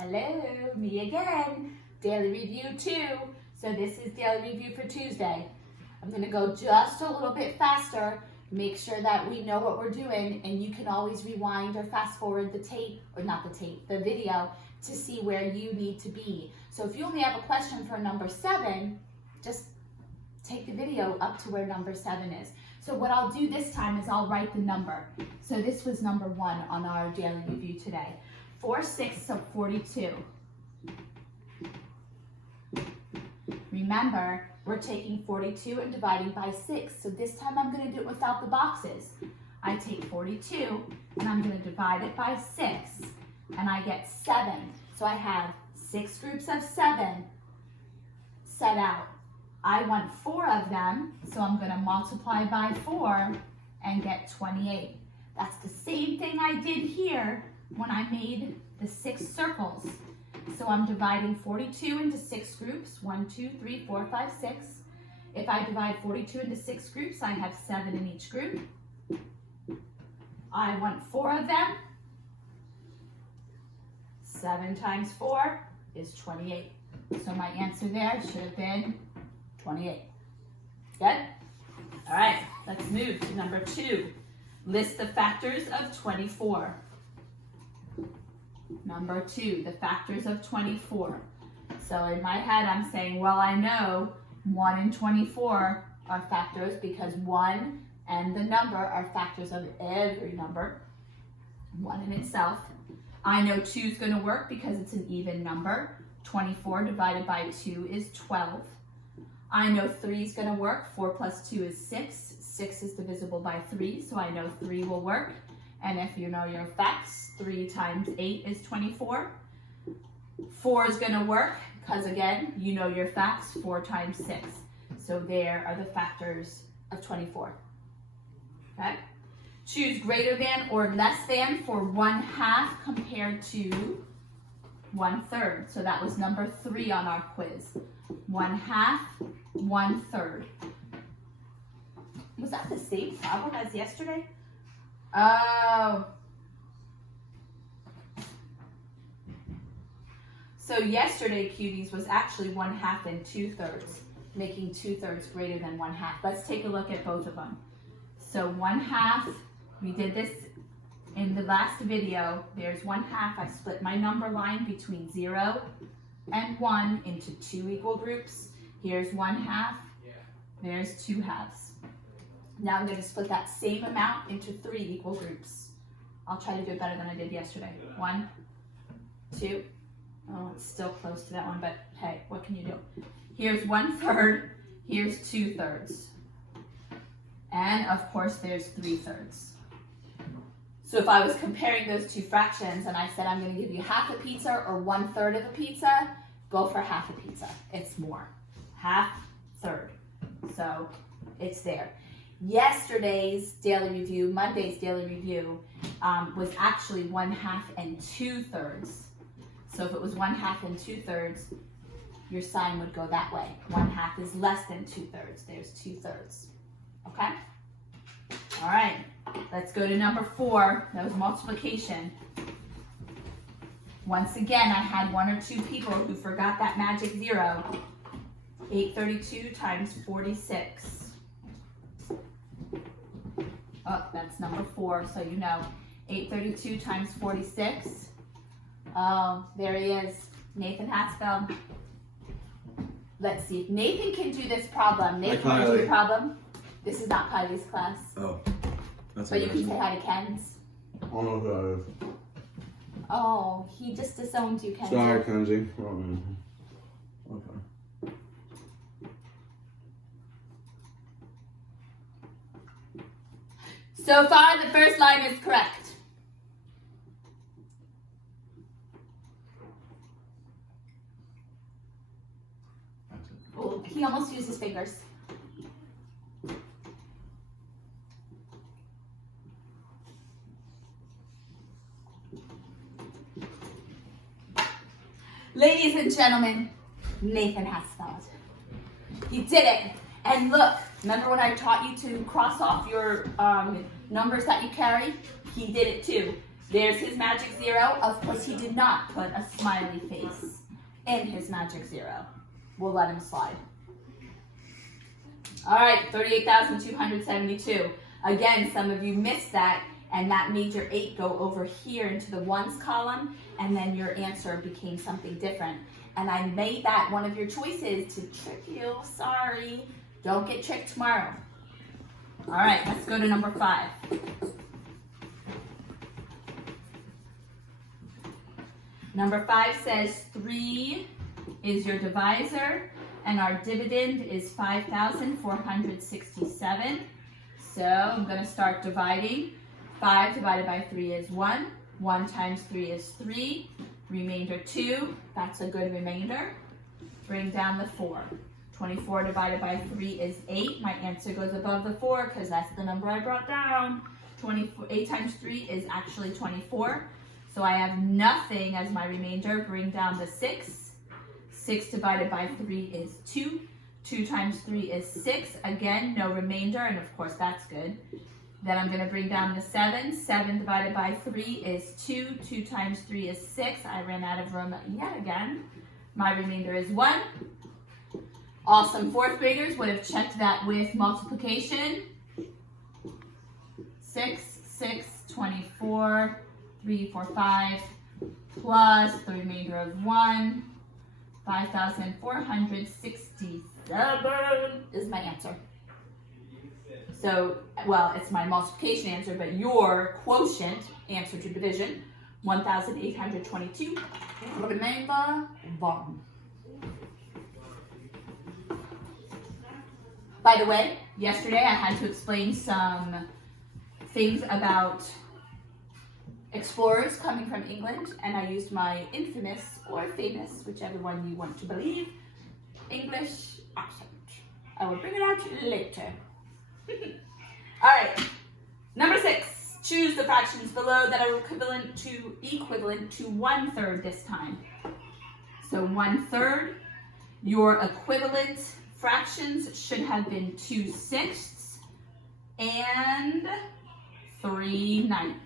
Hello, me again. Daily review 2. So this is daily review for Tuesday. I'm going to go just a little bit faster. Make sure that we know what we're doing, and you can always rewind or fast forward the tape, or not the tape, the video, to see where you need to be. So if you only have a question for number 7, just take the video up to where number 7 is. So what I'll do this time is I'll write the number. So this was number 1 on our daily review today. 4/6 of 42. Remember, we're taking 42 and dividing by 6. So this time I'm going to do it without the boxes. I take 42 and I'm going to divide it by 6. And I get 7. So I have 6 groups of 7 set out. I want 4 of them, so I'm going to multiply by 4 and get 28. That's the same thing I did here when I made the 6 circles. So I'm dividing 42 into 6 groups, 1, 2, 3, 4, 5, 6. If I divide 42 into 6 groups, I have 7 in each group. I want 4 of them. 7 times 4 is 28. So my answer there should have been 28. Good? All right, let's move to number 2. List the factors of 24. Number 2, the factors of 24. So in my head, I'm saying, well, I know 1 and 24 are factors because 1 and the number are factors of every number, 1 in itself. I know 2 is going to work because it's an even number. 24 divided by 2 is 12. I know 3 is going to work. 4 plus 2 is 6. 6 is divisible by 3, so I know 3 will work. And if you know your facts, 3 times 8 is 24. 4 is going to work because, again, you know your facts, 4 times 6. So there are the factors of 24. Okay? Choose greater than or less than for 1/2 compared to 1/3. So that was number 3 on our quiz. 1/2, 1/3. Was that the same problem as yesterday? Oh. So yesterday, cuties, was actually 1/2 and 2/3, making 2/3 greater than 1/2. Let's take a look at both of them. So 1/2, we did this in the last video. There's 1/2. I split my number line between 0 and 1 into 2 equal groups. Here's 1/2. There's 2 halves. Now I'm going to split that same amount into 3 equal groups. I'll try to do it better than I did yesterday. 1, 2. Oh, it's still close to that one, but hey, what can you do? Here's 1/3. Here's 2/3. And of course, there's 3/3. So if I was comparing those two fractions and I said I'm going to give you half a pizza or 1/3 of a pizza, go for half a pizza. It's more. 1/2, 1/3. So it's there. Yesterday's daily review, Monday's daily review, was actually 1/2 and 2/3. So if it was 1/2 and 2/3, your sign would go that way. 1/2 is less than 2/3. There's 2/3. Okay? All right. Let's go to number 4. That was multiplication. Once again, I had 1 or 2 people who forgot that magic 0. 832 times 46. Oh, that's number 4, so you know. 832 times 46. Oh, there he is, Nathan Hatzfeld. Let's see if Nathan can do this problem. Nathan, can you do the problem? This is not Kylie's class. Oh, that's but you can say hi to Ken's. I don't know who that is. Oh, he just disowned you, Kenzie. Sorry, Kenzie. Okay. So far, the first line is correct. Oh, he almost used his fingers. Ladies and gentlemen, Nathan Hatzfeld. He did it. And look, remember when I taught you to cross off your numbers that you carry? He did it too. There's his magic zero. Of course, he did not put a smiley face in his magic zero. We'll let him slide. All right, 38,272. Again, some of you missed that, and that made your 8 go over here into the ones column, and then your answer became something different. And I made that one of your choices to trick you. Sorry. Don't get tricked tomorrow. All right, let's go to number 5. Number 5 says 3 is your divisor, and our dividend is 5,467. So I'm going to start dividing. 5 divided by 3 is 1. 1 times 3 is 3. Remainder 2. That's a good remainder. Bring down the 4. 24 divided by 3 is 8. My answer goes above the 4 because that's the number I brought down. 8 times 3 is actually 24. So I have nothing as my remainder. Bring down the 6. 6 divided by 3 is 2. 2 times 3 is 6. Again, no remainder, and of course that's good. Then I'm going to bring down the 7. 7 divided by 3 is 2. 2 times 3 is 6. I ran out of room yet again. My remainder is 1. Awesome 4th graders would have checked that with multiplication. 6, 6, 24, 3, 4, 5, plus the remainder of 1. 5,467 is my answer. So, well, it's my multiplication answer, but your quotient answer to division, 1,822. Remember 1. By the way, yesterday I had to explain some things about explorers coming from England, and I used my infamous or famous, whichever one you want to believe, English accent. I will bring it out later. All right, number 6. Choose the fractions below that are equivalent to 1/3 this time. So 1/3, your equivalent fractions should have been 2/6 and 3/9.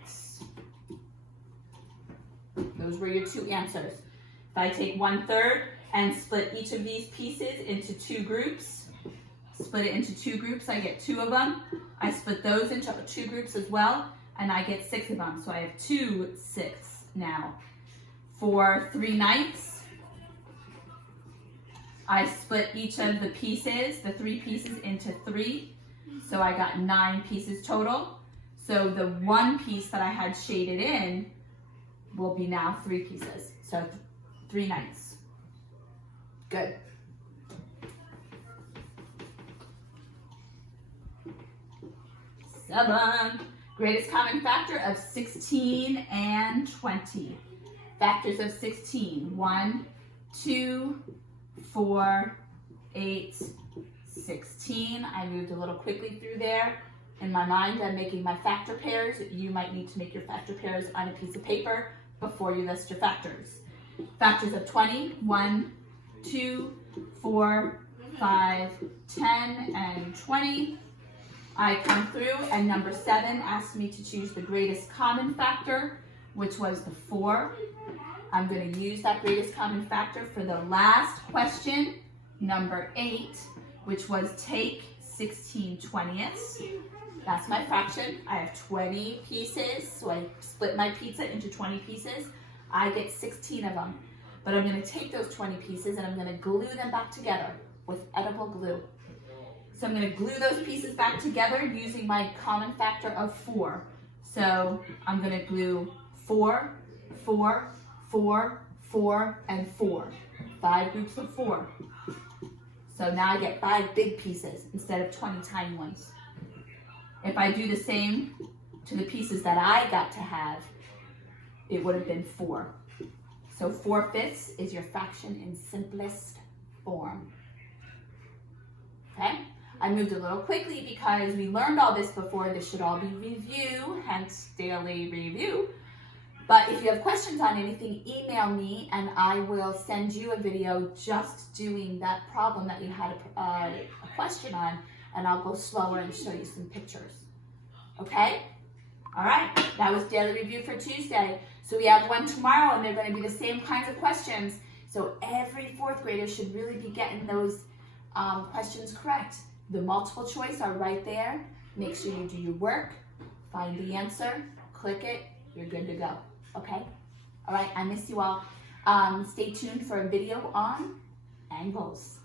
Those were your 2 answers. If I take 1/3 and split each of these pieces into 2 groups, split it into 2 groups, I get 2 of them. I split those into 2 groups as well, and I get 6 of them. So I have 2 6 now. For 3/9, I split each of the pieces, the 3 pieces, into 3. So I got 9 pieces total. So the 1 piece that I had shaded in will be now 3 pieces. So 3/9. Good. Seven. Greatest common factor of 16 and 20. Factors of 16. 1, 2, 4, 8, 16. I moved a little quickly through there. In my mind, I'm making my factor pairs. You might need to make your factor pairs on a piece of paper before you list your factors. Factors of 20. 1, 2, 4, 5, 10, and 20. I come through, and number 7 asked me to choose the greatest common factor, which was the 4. I'm going to use that greatest common factor for the last question, number 8, which was take 16/20ths. That's my fraction. I have 20 pieces, so I split my pizza into 20 pieces. I get 16 of them. But I'm going to take those 20 pieces and I'm going to glue them back together with edible glue. So I'm going to glue those pieces back together using my common factor of 4. So I'm going to glue 4, 4, 4, 4, and 4. 5 groups of 4. So now I get 5 big pieces instead of 20 tiny ones. If I do the same to the pieces that I got to have, it would have been 4. So 4/5 is your fraction in simplest form. Okay? I moved a little quickly because we learned all this before. This should all be review, hence daily review. But if you have questions on anything, email me and I will send you a video just doing that problem that you had a question on, and I'll go slower and show you some pictures. Okay? All right, that was daily review for Tuesday. So we have one tomorrow, and they're going to be the same kinds of questions. So every fourth grader should really be getting those questions correct. The multiple choice are right there. Make sure you do your work, find the answer, click it, you're good to go. Okay? All right, I miss you all. Stay tuned for a video on angles.